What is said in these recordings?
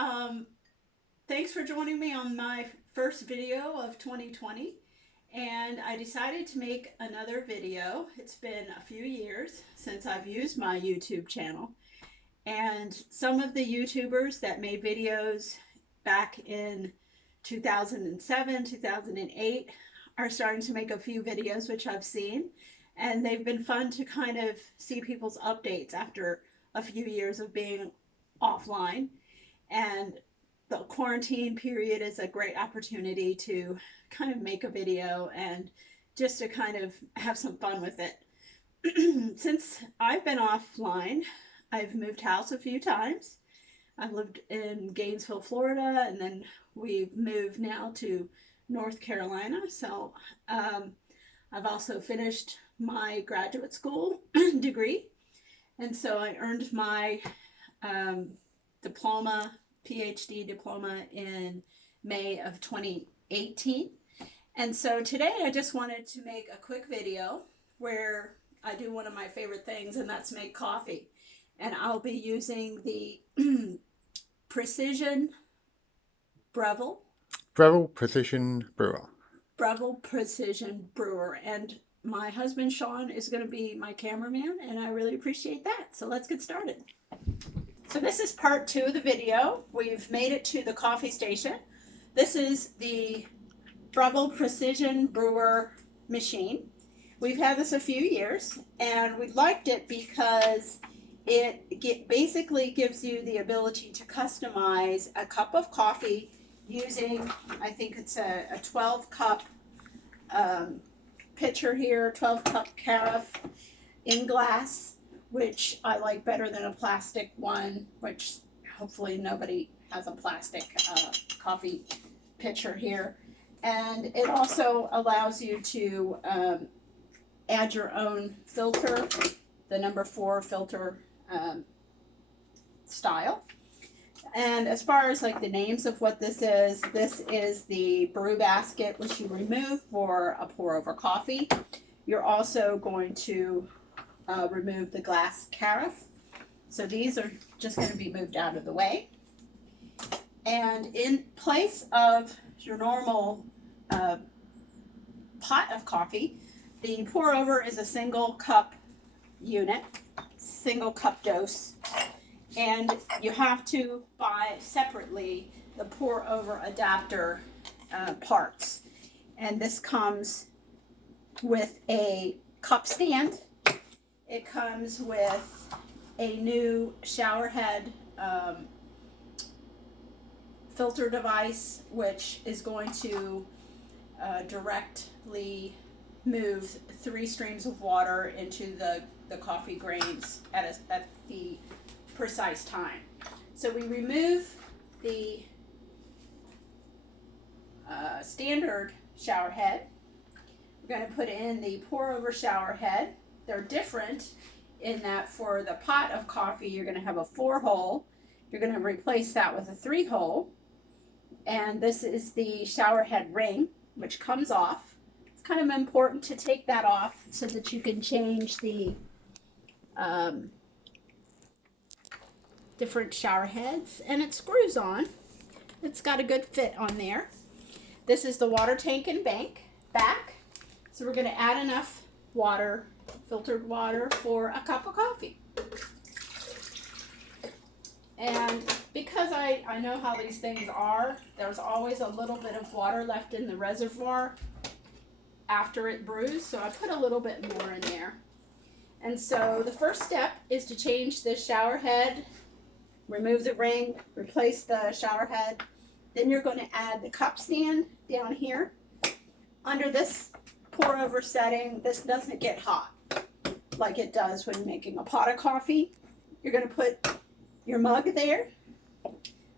Um, Thanks for joining me on my first video of 2020. And I decided to make another video. It's been a few years since I've used my YouTube channel. And some of the YouTubers that made videos back in 2007, 2008 are starting to make a few videos, which I've seen. And they've been fun to kind of see people's updates after a few years of being offline. And the quarantine period is a great opportunity to kind of make a video and just to kind of have some fun with it. Since I've been offline, I've moved house a few times. I've lived in Gainesville, Florida, and then we've moved now to North Carolina. So I've also finished my graduate school degree. And so I earned my diploma, PhD diploma in May of 2018. And so today I just wanted to make a quick video where I do one of my favorite things, and that's make coffee. And I'll be using the Precision Breville. Breville Precision Brewer. Breville Precision Brewer. And my husband Sean is going to be my cameraman, and I really appreciate that. So let's get started. So this is part 2 of the video. We've made it to the coffee station. This is the Breville Precision Brewer machine. We've had this a few years, and we liked it because it basically gives you the ability to customize a cup of coffee using, I think it's a 12 cup pitcher here, 12 cup carafe in glass, which I like better than a plastic one, which hopefully nobody has a plastic coffee pitcher here. And it also allows you to add your own filter, the number 4 filter style. And as far as like the names of what this is the brew basket, which you remove for a pour over coffee. You're also going to remove the glass carafe. So these are just going to be moved out of the way. And in place of your normal pot of coffee, the pour over is a single cup unit, single cup dose. And you have to buy separately the pour over adapter parts. And this comes with a cup stand. It comes with a new shower head filter device, which is going to directly move 3 streams of water into the coffee grains at the precise time. So we remove the standard shower head. We're going to put in the pour over shower head. They're different in that for the pot of coffee, you're going to have a 4-hole. You're going to replace that with a 3-hole. And this is the shower head ring, which comes off. It's kind of important to take that off so that you can change the different shower heads. And it screws on. It's got a good fit on there. This is the water tank and back. So we're going to add enough water, filtered water, for a cup of coffee. And because I know how these things are, there's always a little bit of water left in the reservoir after it brews, so I put a little bit more in there. And so the first step is to change the shower head, remove the ring, replace the shower head. Then you're going to add the cup stand down here. Under this pour over setting, this doesn't get hot like it does when making a pot of coffee. You're going to put your mug there.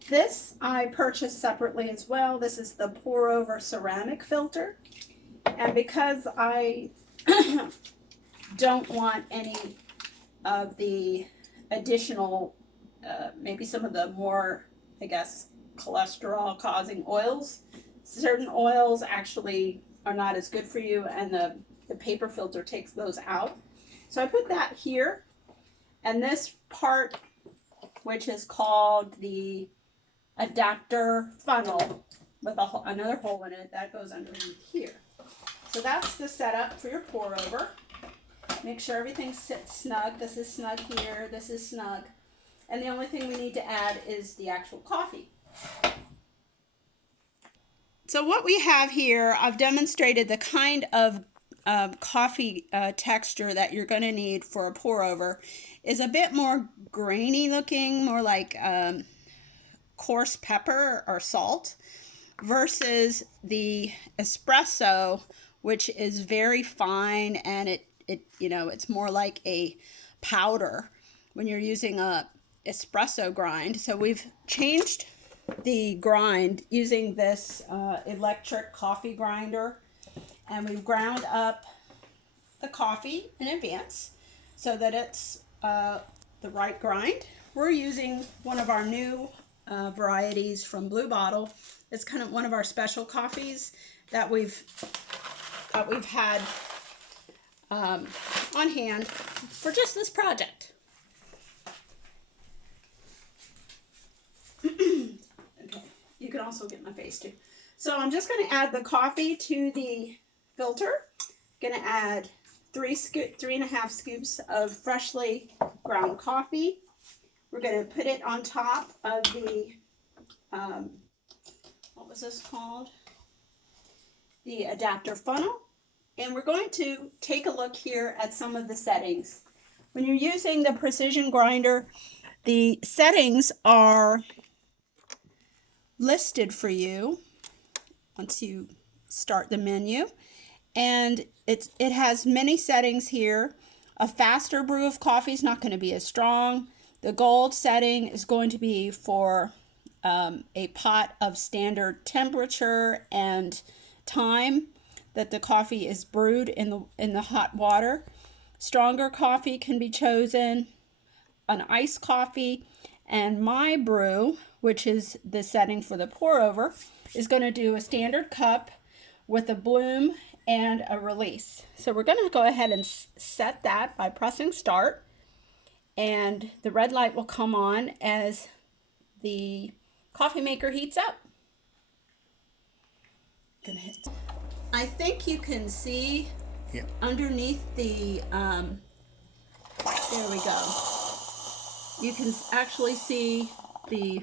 This I purchased separately as well. This is the pour over ceramic filter. And because I don't want any of the additional, maybe some of the more, I guess, cholesterol causing oils, certain oils actually are not as good for you, and the paper filter takes those out. So I put that here, and this part, which is called the adapter funnel with another hole in it that goes underneath here. So that's the setup for your pour over. Make sure everything sits snug. This is snug here, this is snug. And the only thing we need to add is the actual coffee. So what we have here, I've demonstrated the kind of coffee texture that you're going to need for a pour over is a bit more grainy looking, more like coarse pepper or salt, versus the espresso, which is very fine, and it it's more like a powder when you're using a espresso grind. So we've changed the grind using this electric coffee grinder, and we've ground up the coffee in advance so that it's the right grind. We're using one of our new varieties from Blue Bottle. It's kind of one of our special coffees that we've had on hand for just this project. Okay, you can also get my face too. So I'm just going to add the coffee to the filter. Going to add 3.5 scoops of freshly ground coffee. We're going to put it on top of the what was this called? The adapter funnel. And we're going to take a look here at some of the settings. When you're using the precision grinder, the settings are listed for you once you start the menu. And it has many settings here. A faster brew of coffee is not going to be as strong. The gold setting is going to be for a pot of standard temperature and time that the coffee is brewed in the hot water. Stronger coffee can be chosen, an iced coffee, and my brew, which is the setting for the pour over, is going to do a standard cup with a bloom and a release. So we're going to go ahead and set that by pressing start, and the red light will come on as the coffee maker heats up. Gonna hit. I think you can see underneath the there we go. You can actually see the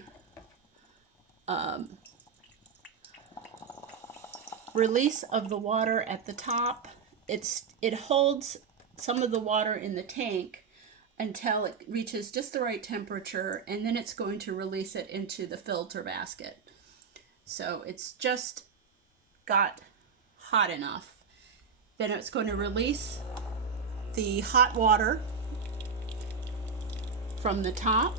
release of the water at the top. It holds some of the water in the tank until it reaches just the right temperature, and then it's going to release it into the filter basket. So it's just got hot enough. Then it's going to release the hot water from the top.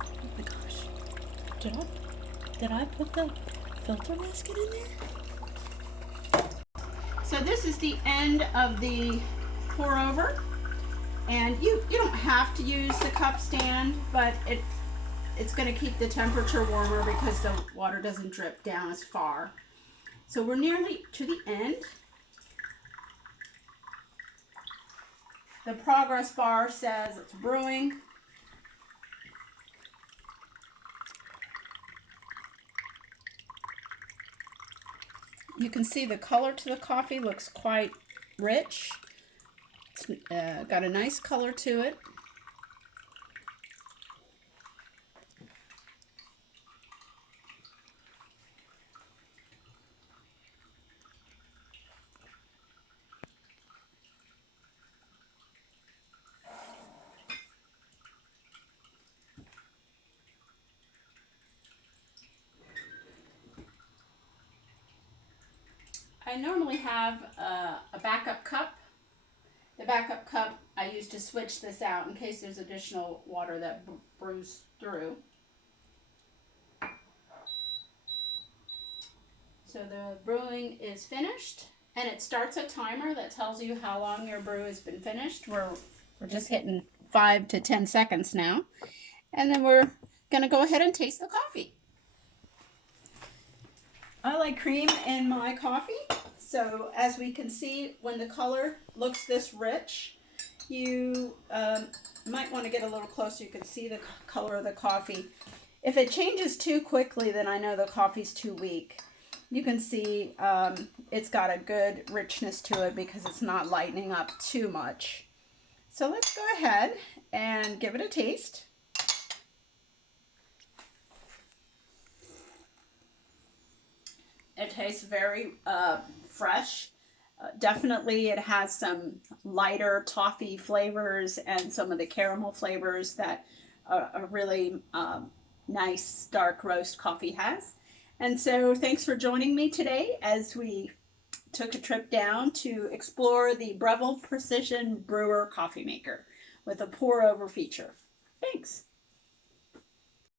Oh my gosh. Did I put the filter basket in there? So this is the end of the pour over, and you don't have to use the cup stand, but it's going to keep the temperature warmer because the water doesn't drip down as far. So we're nearly to the end. The progress bar says it's brewing. You can see the color to the coffee looks quite rich. It's got a nice color to it. I normally have a backup cup. The backup cup I use to switch this out in case there's additional water that brews through. So the brewing is finished, and it starts a timer that tells you how long your brew has been finished. We're just hitting 5 to 10 seconds now, and then we're gonna go ahead and taste the coffee. I like cream in my coffee, so as we can see, when the color looks this rich, you You might want to get a little closer. You can see the color of the coffee. If it changes too quickly, then I know the coffee's too weak. You can see it's got a good richness to it because it's not lightening up too much. So let's go ahead and give it a taste. It tastes very fresh. Definitely it has some lighter toffee flavors and some of the caramel flavors that a really nice dark roast coffee has. And so thanks for joining me today as we took a trip down to explore the Breville Precision Brewer coffee maker with a pour over feature. Thanks.